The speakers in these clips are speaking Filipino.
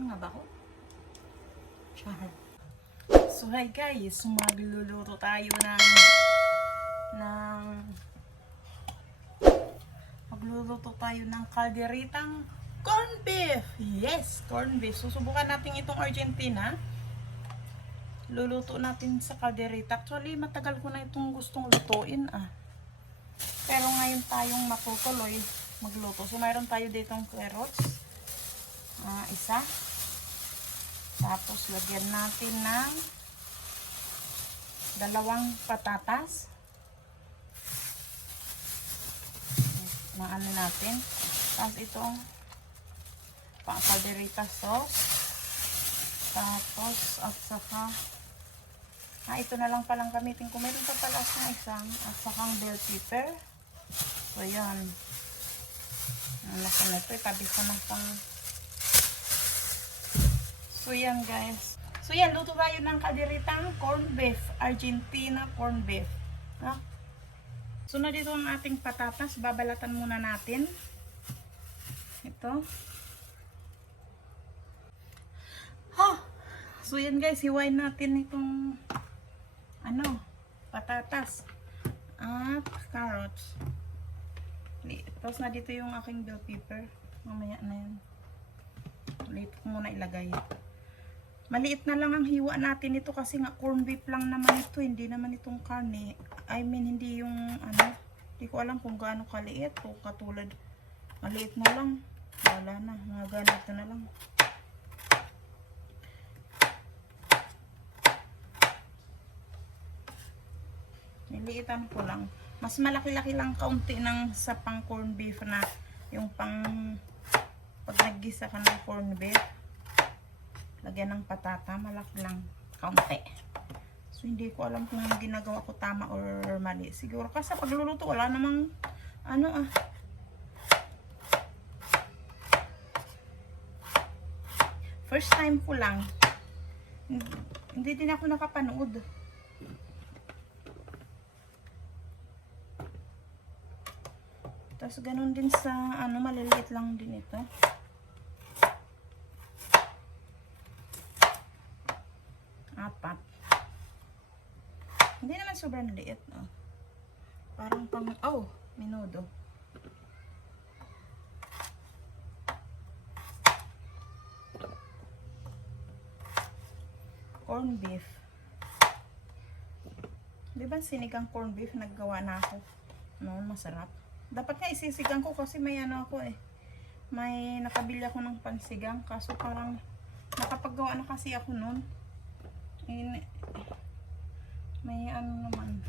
Nasaan nga ba ako? Char. So hi guys, magluluto tayo ng kalderitang corn beef. Yes, corn beef. Susubukan natin itong Argentina. Luluto natin sa kalderita. Actually, matagal ko na itong gustong lutuin Pero ngayon tayong matutuloy magluto. So mayroon tayo ditong carrots. Isa. Tapos lagyan natin ng 2 patatas. Maano natin. Tapos itong kalderita sauce. Tapos at saka ito na lang palang gamitin ko. Meron pa pala sa isang at sakang bell pepper. So yan. Ang lasa na ito. Itabi ko na pang. So yan guys. So yan, luto tayo ng kalderitang corn beef. Argentina corn beef. So na dito ang ating patatas. Babalatan muna natin. Ito. So yan guys, hiwain natin itong patatas at carrots. Tapos na dito yung aking bell pepper. Mamaya na yan. Ulit ko muna ilagay. Maliit na lang ang hiwa natin ito kasi nga corn beef lang naman ito. Hindi naman itong karne. I mean, hindi yung hindi ko alam kung gaano kaliit o katulad. Maliit na lang. Wala na. Mga ganito na lang. Niliitan ko lang. Mas malaki-laki lang kaunti ng sa pang corn beef na yung pang pag naggisa ka ng corn beef. Lagyan ng patata, malaki lang kaunti. So hindi ko alam kung ginagawa ko tama or mali. Siguro kasi sa pagluluto wala namang first time ko lang. Hindi din ako nakapanood. Tapos ganun din sa maliliit lang din ito. Apat. Hindi naman sobrang liit, Parang minudo. Corn beef. Di ba sinigang corn beef naggawa na ako? Masarap. Dapat nga isisigang ko kasi may may nakabili ako ng pansigang kaso parang nakapaggawa na kasi ako nun. May naman.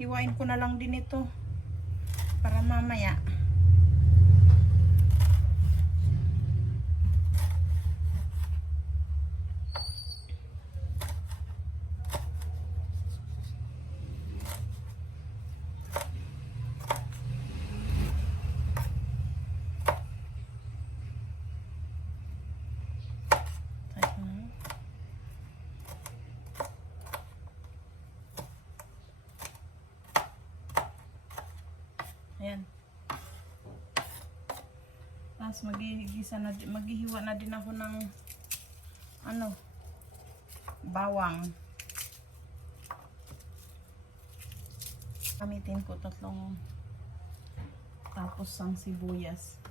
Hiwain ko na lang din ito para mamaya. Ayan. Tapos maghihiwa na din ako ng bawang. Gamitin ko 3 tapos ang sibuyas.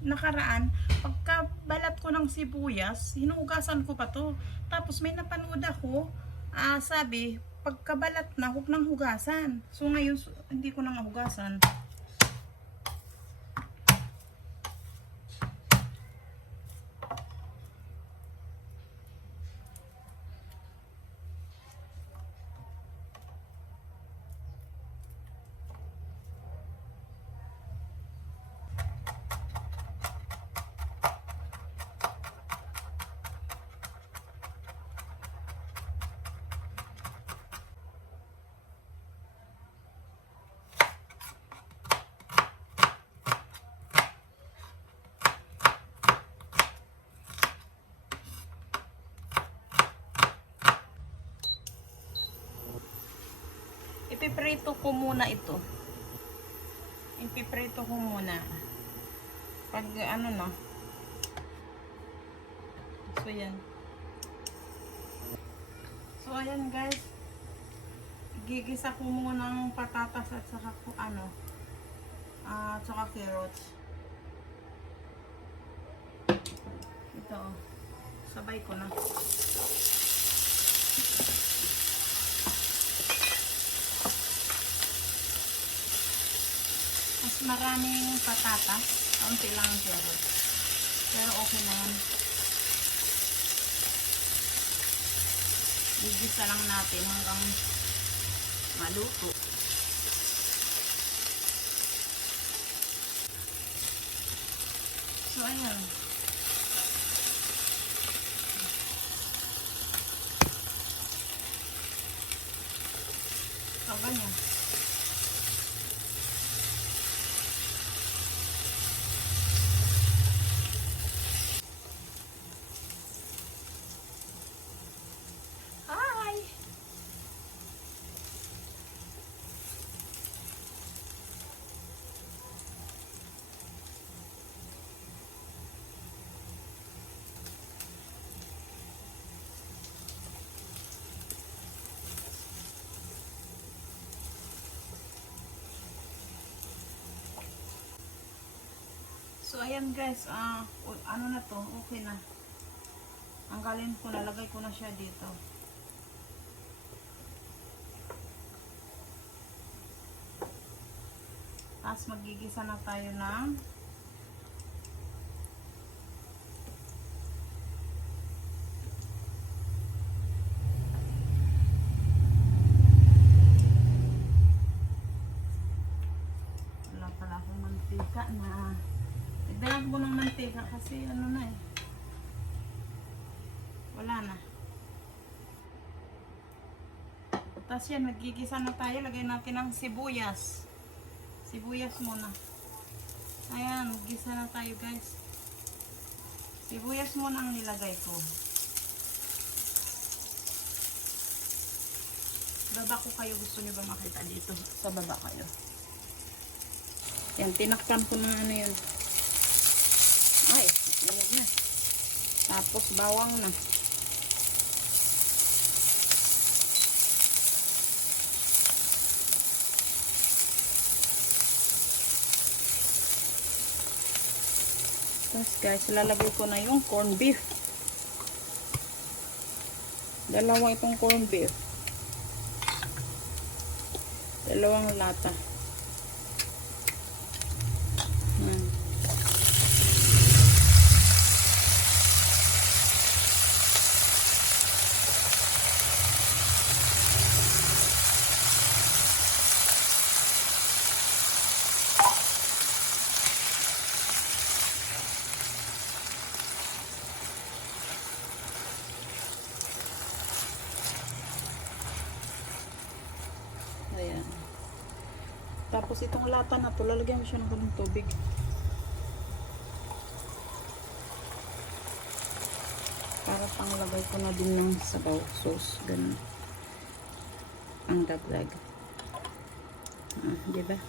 Nakaraan, pagka balat ko ng sibuyas, hinugasan ko pa to. Tapos may napanood ako, sabi, pagkabalat na, huwag nang hugasan. So ngayon, hindi ko nang hugasan. ipiprito ko muna ito. Ipiprito ko muna. Pag ano na. So yan. So ayan guys. Gigisa ko muna ng patatas at saka ano. At saka carrots. Ito. Sabay ko na. Mas maraming patatas. Kaunti lang ang carrots. Pero okay na yan. Gigisa lang natin hanggang maluto. So ayan. So ganyan. Hi! So ayan guys, ano na to, okay na. Anggalin ko, nalagay ko na siya dito. Tapos magigisa na tayo ng wala pala akong mantika na. Nagdalag ko ng mantika kasi ano na eh. Wala na. Tapos yan, magigisa na tayo. Lagay natin ang sibuyas. Sibuyas muna. Ayan, magigisa na tayo guys. Sibuyas muna ang nilagay ko. Baba ko kayo. Gusto nyo ba makita dito? Sa baba kayo. Yan, tinakpan ko na ano yun. Ay, yun na. Tapos bawang na. Tapos guys, lalagay ko na yung corn beef. Dalawa itong corn beef. Dalawang lata. Ayan. Tapos itong lata na to, lalagyan mo siya ng ganung tubig. Para panglagay ko na din ng sabaw sauce. Ganun. Ang dagdag. Diba?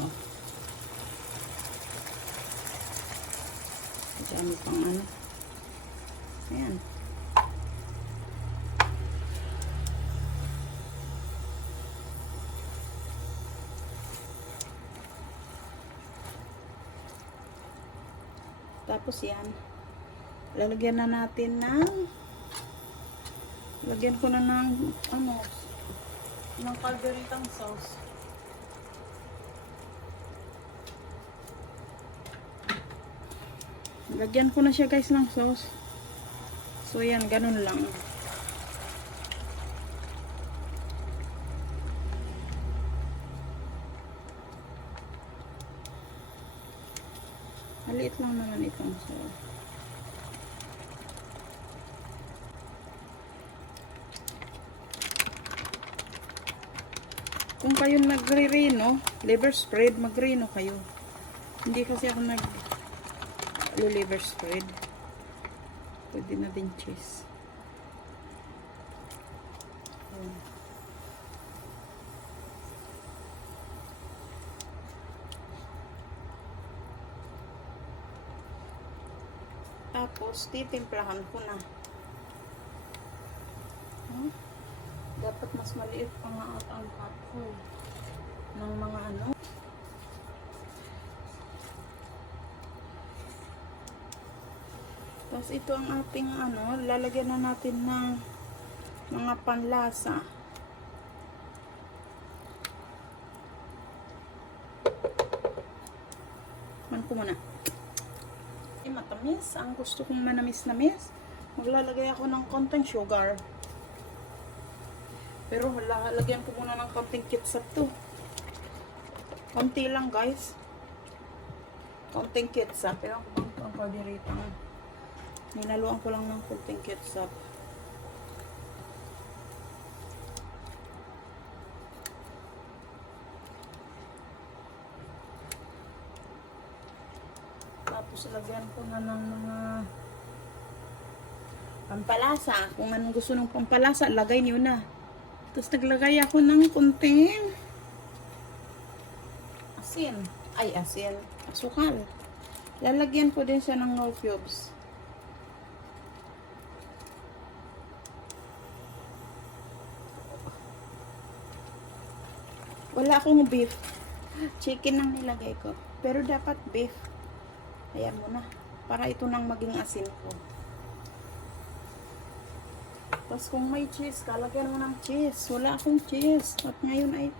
Oh. Dami pang ano. Ayan. Tapos yan, lalagyan na natin ng, lagyan ko na ng ano, ng calderitang sauce. Lagyan ko na siya guys ng sauce. So yan, ganun lang. Maliit lang naman itong sauce. Kung kayo nagre-reno, liver spread, mag-reno kayo. Hindi kasi ako nag-liver spread. Pwede na din cheese. Tapos, titimplahan ko na. Dapat mas maliit pa nga at ang pot ko ng mga ano. Tapos, ito ang ating ano, lalagyan na natin ng mga panlasa. Man ko muna. Matamis. Ang gusto kong manamis-namis. Maglalagay ako ng konting sugar. Pero lalagyan ko muna ng konting ketchup to. Konti lang guys. Konting ketchup. Pero ang kaldereta. Ninaluan ko lang ng konting ketchup. Tapos lagyan ko na ng mga pampalasa. Kung anong gusto ng pampalasa, lagay niyo na. Tapos naglagay ako ng kunting asin. Ay, asin. Asukal. Lalagyan ko din siya ng no cubes. Wala akong beef. Chicken ang nilagay ko. Pero dapat beef. Ayan mo na. Para ito nang maging asin ko. Tapos kung may cheese, kalagyan mo ng cheese. Wala akong cheese. At ngayon ay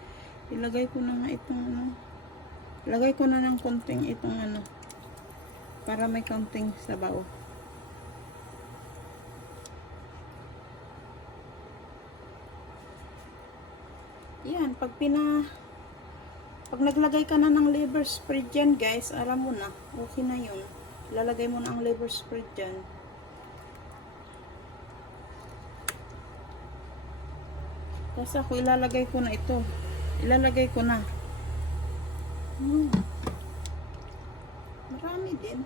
ilagay ko na nga itong ano. Ilagay ko na ng konting itong ano. Para may konting sabaw. Yan. Pag naglagay ka na ng liver spread dyan guys, alam mo na, okay na yun. Lalagay mo na ang liver spread dyan. Tapos ako ilalagay ko na ito. Ilalagay ko na. Marami din.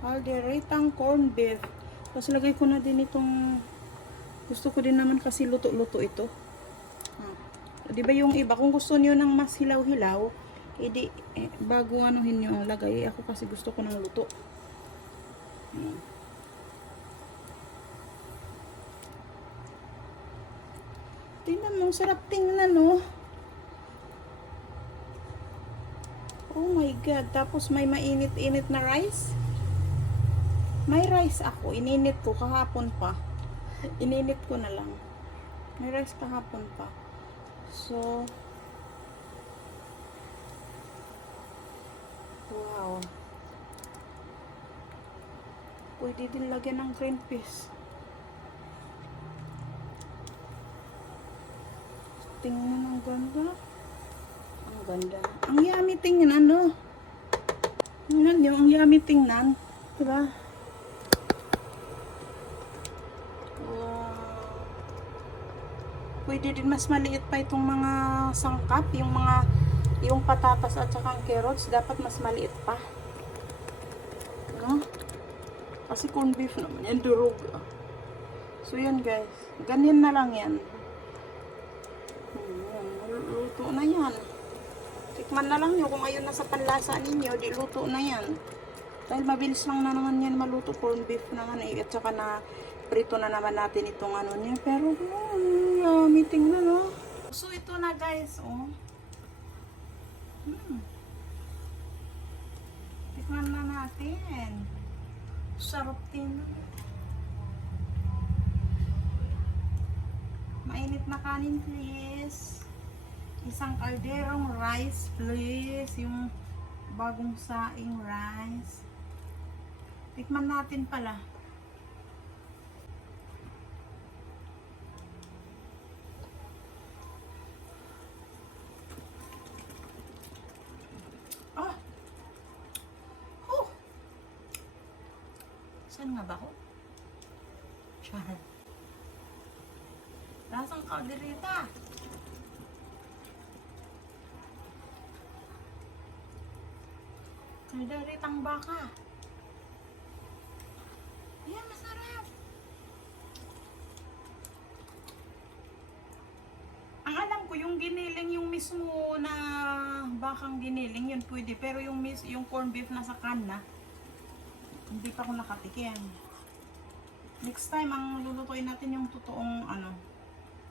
Calderetang corned beef. Tapos lagay ko na din itong, gusto ko din naman kasi luto-luto ito. Di ba yung iba, kung gusto niyo ng mas hilaw-hilaw, edi bago anuhin niyo ang lagay. Ako kasi gusto ko ng luto. Tingnan mo, sarap tingnan, no? Oh my God. Tapos may mainit-init na rice. May rice ako. Ininit ko kahapon pa. Ininit ko na lang. May rice kahapon pa. So, wow. Pwede din lagyan ng green peas. Tingnan ang ganda. Ang ganda. Ang yummy tingnan, no? Tingnan nyo, ang yummy tingnan. Diba? Pwede din mas maliit pa itong mga sangkap, yung patatas at saka ang carrots, dapat mas maliit pa. No? Kasi corned beef naman yan, durog. So yan guys, ganyan na lang yan. Luto na yan. Tikman na lang nyo kung ayun na sa panlasa ninyo, di luto na yan. Dahil mabilis lang na naman yan maluto, corned beef naman at saka na prito na naman natin itong ano niya. Pero, meeting na, no? So, ito na, guys, oh. Tikman na natin. Sarap din. Mainit na kanin, please. Isang kalderong rice, please. Yung bagong saing rice. Tikman natin pala. Saan nga ba ako? Char. Lasang kaldereta. Kalderetang baka. Ayan, masarap. Ang alam ko, yung giniling, yung mismo na bakang giniling, yun pwede. Pero yung corned beef na sa can na, Hindi pa ako nakatikim. Next time, ang lulutuin natin yung totoong ano,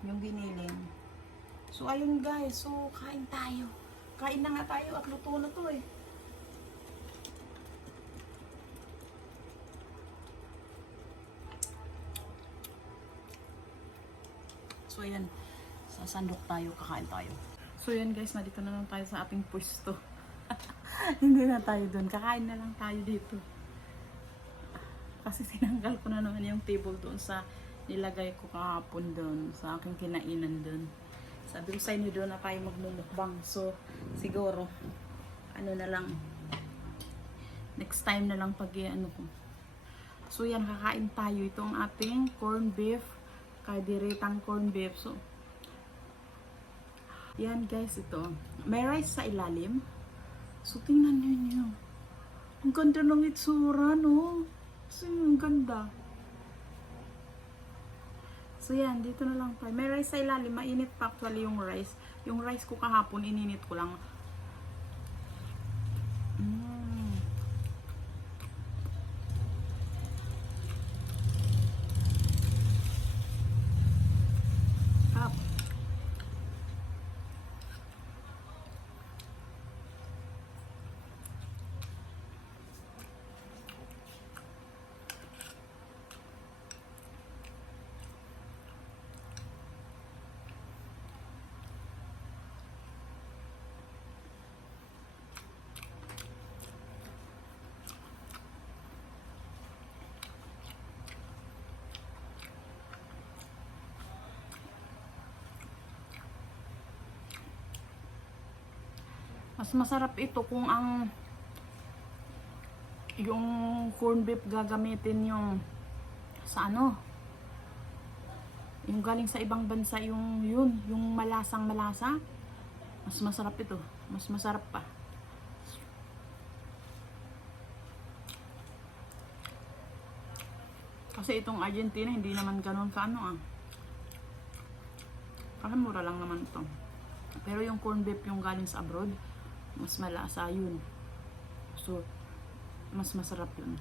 yung giniling. So, ayun guys. So, kain tayo. Kain na nga tayo at luto na to eh. So, ayan. Sasandok tayo, kakain tayo. So, ayan guys. Nandito na lang tayo sa ating pwesto. Hindi na tayo doon. Kakain na lang tayo dito. Kasi sinanggal ko na naman yung table doon sa nilagay ko kahapon doon. Sa aking kinainan doon. Sabi ko sa inyo doon na tayo magmumukbang. So, siguro, ano na lang, next time na lang pag ano ko. So, yan, kakain tayo. Ito ang ating corn beef. Kalderetang corn beef. So, yan guys, ito. May rice sa ilalim. So, tingnan nyo. Ang ganda ng itsura, no? So, ang ganda. So, yan. Dito na lang tayo. May rice sa ilalim. Mainit pa actually yung rice. Yung rice ko kahapon, ininit ko lang. Up. Mas masarap ito kung ang yung corn beef gagamitin yung sa ano, yung galing sa ibang bansa, yung yun, yung malasang malasa. Mas masarap ito. Mas masarap pa. Kasi itong Argentina hindi naman ganun ka ano ah. Kasi mura lang naman ito. Pero yung corn beef yung galing sa abroad, mas malasa yun. So, mas masarap yun.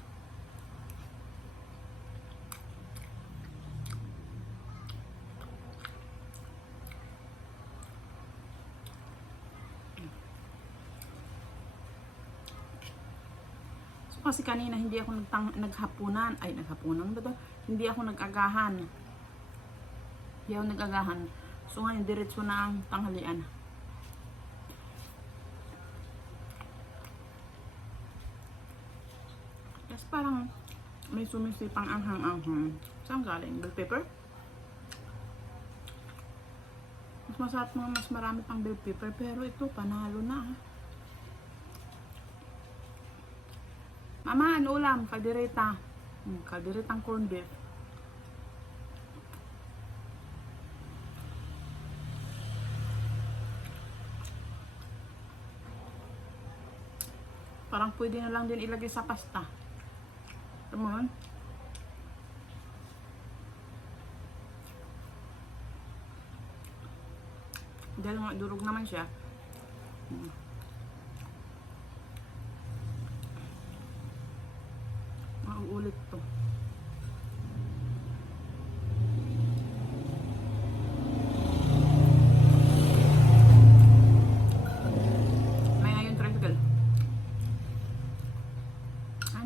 So, kasi kanina hindi ako naghapunan. Ay, naghapunan ba ito? Hindi ako nag-agahan. Hindi ako nag-agahan. So, ngayon, diretso na ang tanghalian. Tapos parang may sumisipang anghang-anghang. Saan galing? Bell pepper? Mas masarap mo, mas marami pang bell pepper. Pero ito, panalo na. Mama, ano ulam? Kaldereta. Kalderetang corn beef. Parang pwede na lang din ilagay sa pasta. Come on. Dahil nga durog naman siya. Mauulit to. May ngayon tricycle.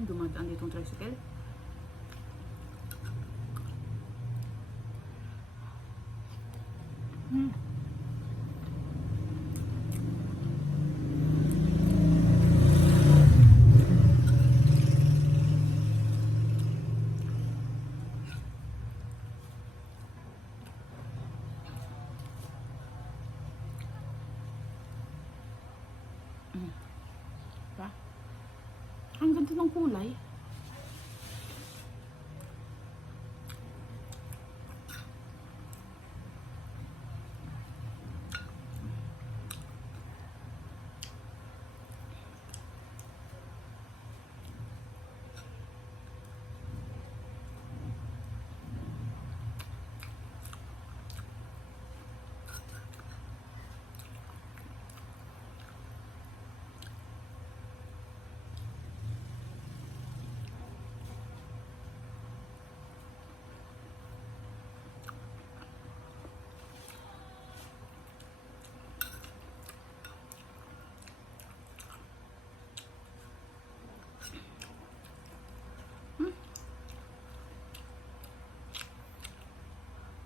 Dumadaan ditong tricycle. Diba? Ang ganda ng kulay.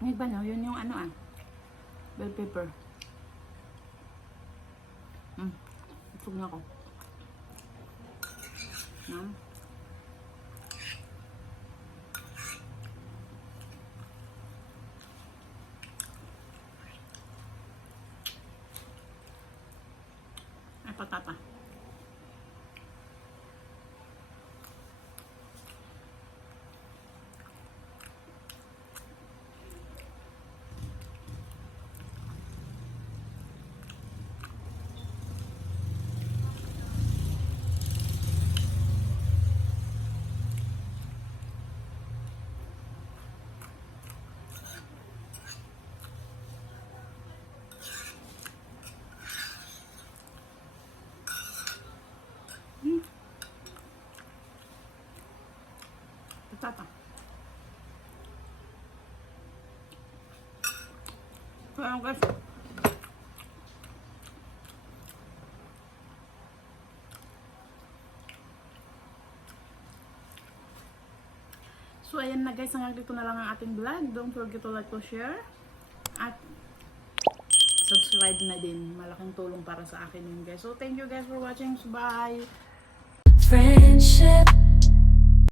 May ba no? Yun yung ano bell pepper. Usog na ako. Ay, patata. Patata. Kaya guys, so ayan na guys, hanggang dito na lang ang ating vlog. Don't forget to like, to share, at subscribe na din. Malaking tulong para sa akin yun guys. So thank you guys for watching. So bye! Friendship